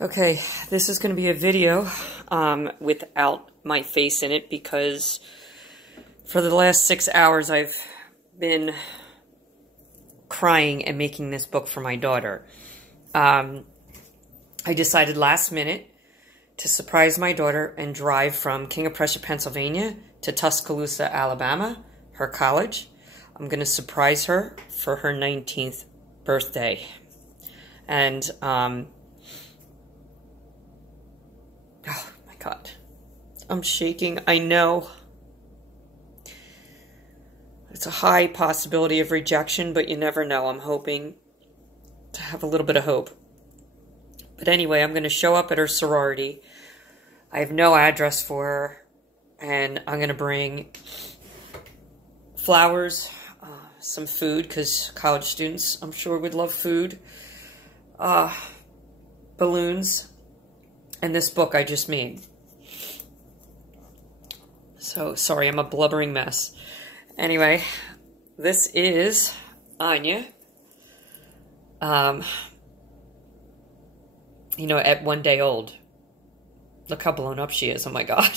Okay, this is going to be a video without my face in it because for the last 6 hours I've been crying and making this book for my daughter. I decided last minute to surprise my daughter and drive from King of Prussia, Pennsylvania to Tuscaloosa, Alabama, her college. I'm going to surprise her for her 19th birthday. And, oh my God, I'm shaking. I know it's a high possibility of rejection, but you never know. I'm hoping to have a little bit of hope. But anyway, I'm going to show up at her sorority. I have no address for her, and I'm going to bring flowers, some food, because college students, I'm sure, would love food, balloons, and this book I just made. So, sorry, I'm a blubbering mess. Anyway, this is Anya. You know, at 1 day old. Look how blown up she is. Oh my God.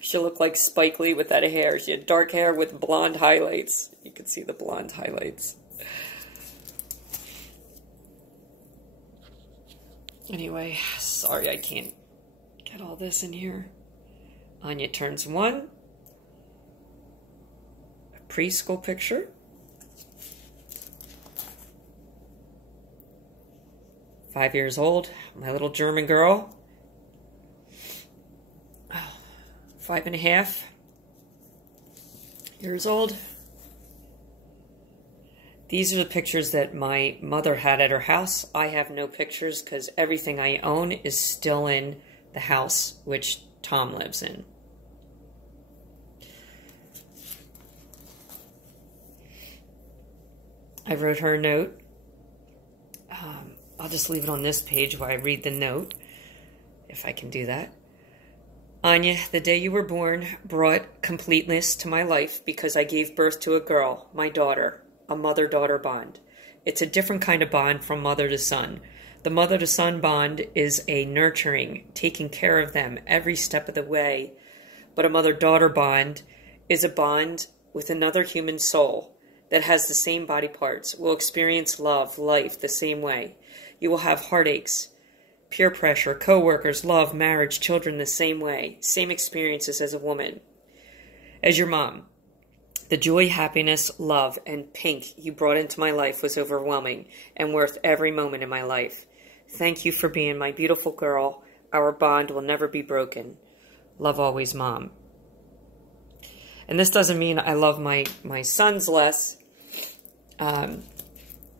She looked like Spike Lee with that hair. She had dark hair with blonde highlights. You can see the blonde highlights. Anyway, sorry I can't get all this in here. Anya turns 1. A preschool picture. 5 years old. My little German girl. 5.5 years old. These are the pictures that my mother had at her house. I have no pictures because everything I own is still in the house which Tom lives in. I wrote her a note. I'll just leave it on this page while I read the note, if I can do that. Anya, the day you were born brought completeness to my life because I gave birth to a girl, my daughter, a mother-daughter bond. It's a different kind of bond from mother to son. The mother-to-son bond is a nurturing, taking care of them every step of the way. But a mother-daughter bond is a bond with another human soul that has the same body parts, will experience love, life the same way. You will have heartaches, peer pressure, co-workers, love, marriage, children the same way. Same experiences as a woman. As your mom, the joy, happiness, love, and pink you brought into my life was overwhelming and worth every moment in my life. Thank you for being my beautiful girl. Our bond will never be broken. Love always, Mom. And this doesn't mean I love my sons less.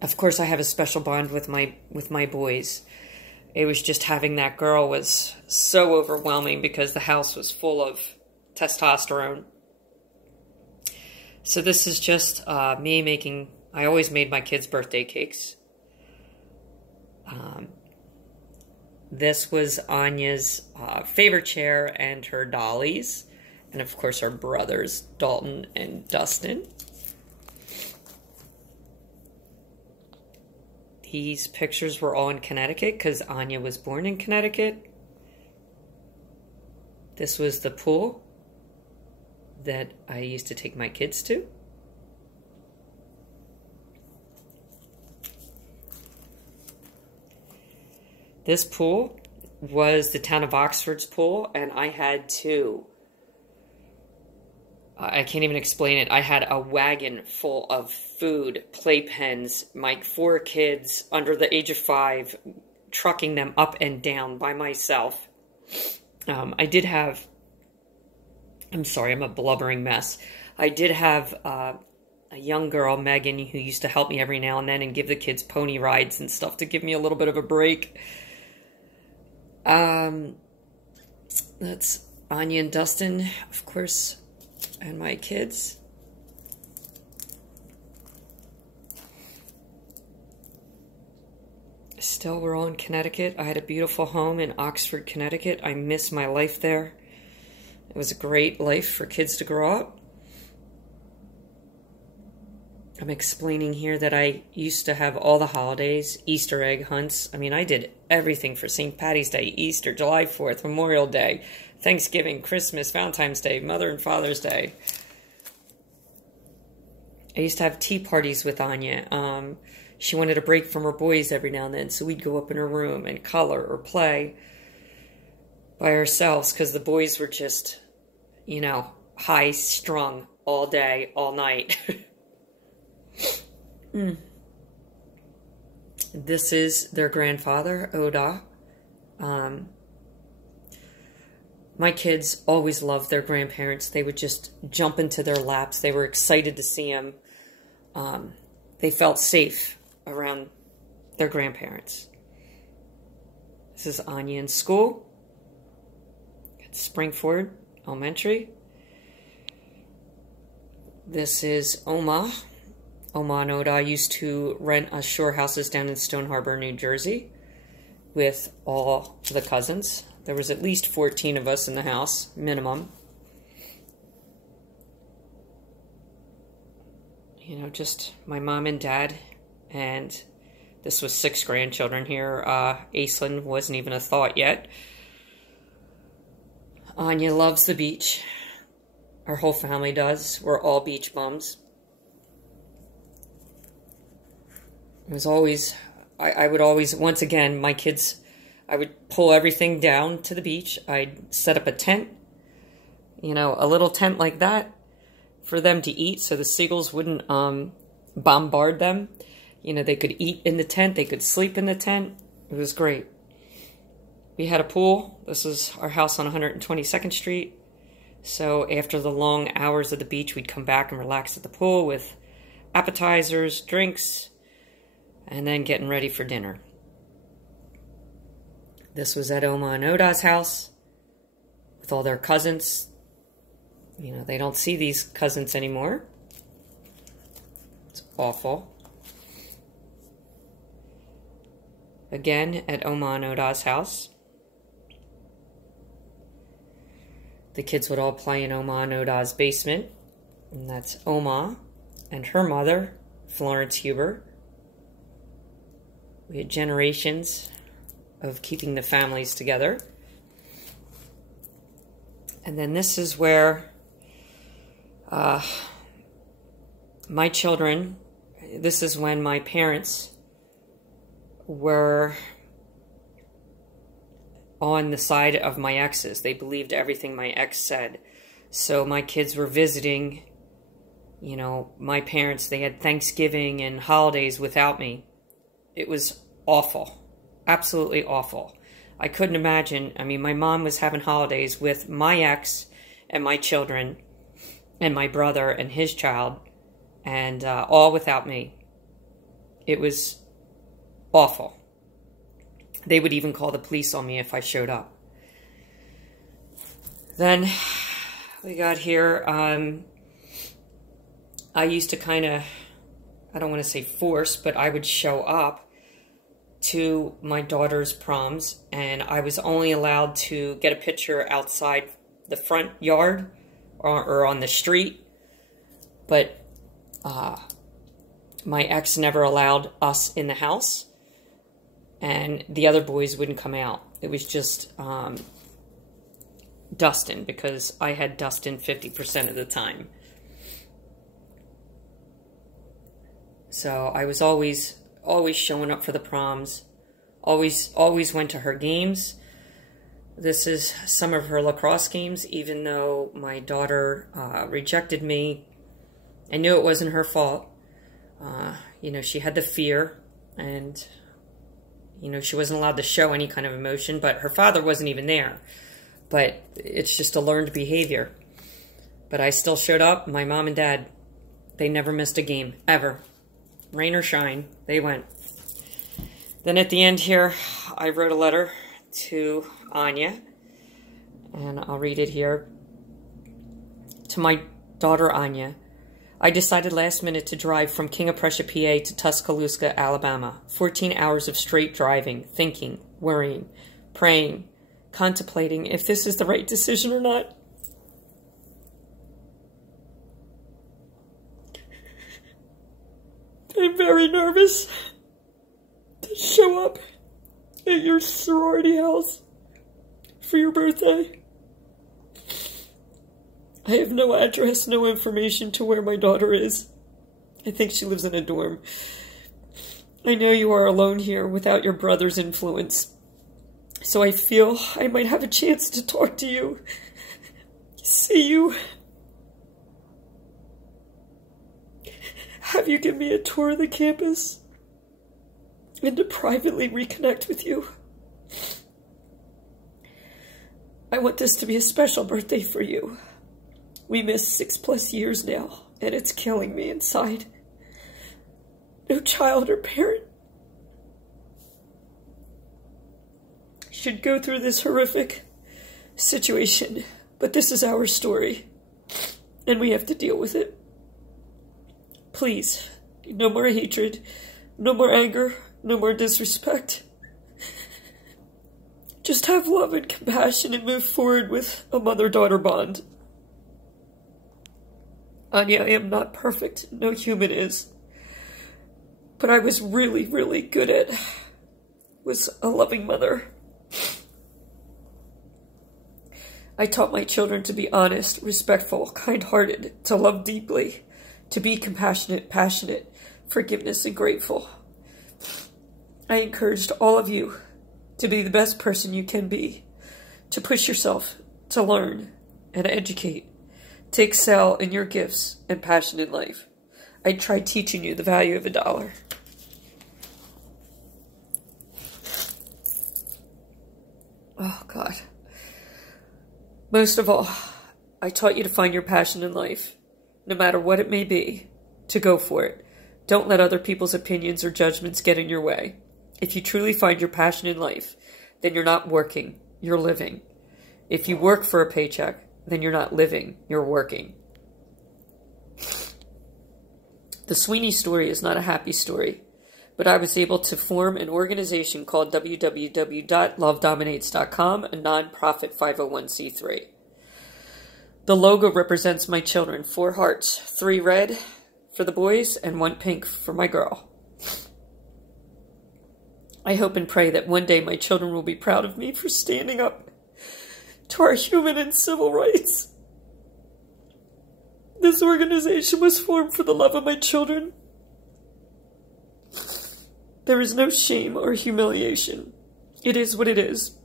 Of course, I have a special bond with my boys. It was just having that girl was so overwhelming because the house was full of testosterone. So this is just me making, I always made my kids' birthday cakes. This was Anya's favorite chair and her dollies. And of course our brothers, Dalton and Dustin. These pictures were all in Connecticut because Anya was born in Connecticut. This was the pool that I used to take my kids to. This pool was the town of Oxford's pool, and I had to, I can't even explain it. I had a wagon full of food, playpens, my 4 kids under the age of 5, trucking them up and down by myself. I did have, I'm sorry, I'm a blubbering mess. I did have a young girl, Megan, who used to help me every now and then and give the kids pony rides and stuff to give me a little bit of a break. That's Anya and Dustin, of course, and my kids. Still, we're all in Connecticut. I had a beautiful home in Oxford, Connecticut. I miss my life there. It was a great life for kids to grow up. I'm explaining here that I used to have all the holidays, Easter egg hunts. I mean, I did everything for St. Patty's Day, Easter, July 4th, Memorial Day, Thanksgiving, Christmas, Valentine's Day, Mother and Father's Day. I used to have tea parties with Anya. She wanted a break from her boys every now and then, so we'd go up in her room and color or play by ourselves because the boys were just, you know, high-strung all day, all night. This is their grandfather, Oda. My kids always loved their grandparents. They would just jump into their laps. They were excited to see them. They felt safe around their grandparents. This is Anya in school at Springford Elementary. This is Oma. Oma and Oda used to rent us shore houses down in Stone Harbor, New Jersey, with all the cousins. There was at least 14 of us in the house, minimum. You know, just my mom and dad, and this was 6 grandchildren here. Aislinn wasn't even a thought yet. Anya loves the beach. Our whole family does. We're all beach bums. It was always, I would always, once again, my kids, I would pull everything down to the beach. I'd set up a tent, you know, a little tent like that for them to eat so the seagulls wouldn't bombard them. You know, they could eat in the tent. They could sleep in the tent. It was great. We had a pool. This is our house on 122nd Street. So after the long hours of the beach, we'd come back and relax at the pool with appetizers, drinks, and then getting ready for dinner. This was at Oma and Oda's house with all their cousins. You know, they don't see these cousins anymore. It's awful. Again, at Oma and Oda's house. The kids would all play in Oma and Oda's basement. And that's Oma and her mother, Florence Huber. We had generations of keeping the families together. And then this is where my children, this is when my parents were on the side of my exes. They believed everything my ex said. So my kids were visiting, you know, my parents. They had Thanksgiving and holidays without me. It was awful. Absolutely awful. I couldn't imagine. I mean, my mom was having holidays with my ex and my children and my brother and his child, and all without me. It was awful. They would even call the police on me if I showed up. Then we got here. I used to kind of, I don't want to say force, but I would show up to my daughter's proms, and I was only allowed to get a picture outside the front yard or on the street. But my ex never allowed us in the house, and the other boys wouldn't come out. It was just Dustin, because I had Dustin 50% of the time. So I was always showing up for the proms, always went to her games. This is some of her lacrosse games, even though my daughter rejected me. I knew it wasn't her fault. You know, she had the fear, and, you know, she wasn't allowed to show any kind of emotion, but her father wasn't even there. But it's just a learned behavior. But I still showed up. My mom and dad, they never missed a game, ever. Rain or shine, they went. Then at the end here, I wrote a letter to Anya, and I'll read it here. To my daughter Anya, I decided last minute to drive from King of Prussia, PA to Tuscaloosa, Alabama. 14 hours of straight driving, thinking, worrying, praying, contemplating if this is the right decision or not. I'm very nervous to show up at your sorority house for your birthday. I have no address, no information to where my daughter is. I think she lives in a dorm. I know you are alone here without your brother's influence, so I feel I might have a chance to talk to you, see you, have you give me a tour of the campus, and to privately reconnect with you. I want this to be a special birthday for you. We missed 6+ years now, and it's killing me inside. No child or parent should go through this horrific situation, but this is our story, and we have to deal with it. Please, no more hatred, no more anger, no more disrespect. Just have love and compassion and move forward with a mother-daughter bond. Anya, I am not perfect. No human is. But I was really, really good at was a loving mother. I taught my children to be honest, respectful, kind-hearted, to love deeply, to be compassionate, passionate, forgiveness, and grateful. I encouraged all of you to be the best person you can be, to push yourself, to learn and educate, to excel in your gifts and passion in life. I tried teaching you the value of $1. Oh, God. Most of all, I taught you to find your passion in life, no matter what it may be, to go for it. Don't let other people's opinions or judgments get in your way. If you truly find your passion in life, then you're not working, you're living. If you work for a paycheck, then you're not living, you're working. The Sweeney story is not a happy story, but I was able to form an organization called www.lovedominates.com, a nonprofit 501c3. The logo represents my children, 4 hearts, 3 red for the boys and 1 pink for my girl. I hope and pray that one day my children will be proud of me for standing up to our human and civil rights. This organization was formed for the love of my children. There is no shame or humiliation. It is what it is.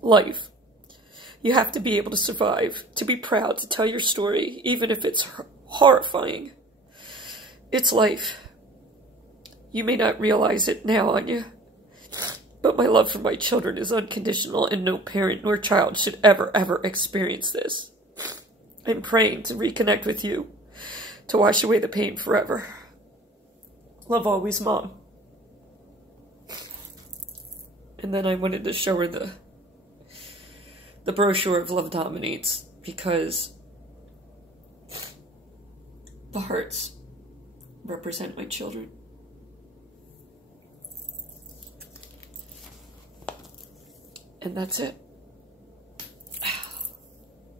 Life. You have to be able to survive, to be proud to tell your story, even if it's horrifying. It's life. You may not realize it now, Anya, but my love for my children is unconditional, and no parent nor child should ever, ever experience this. I'm praying to reconnect with you, to wash away the pain forever. Love always, Mom. And then I wanted to show her the brochure of Love Dominates, because the hearts represent my children. And that's it.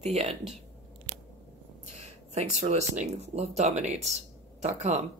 The end. Thanks for listening. LoveDominates.com.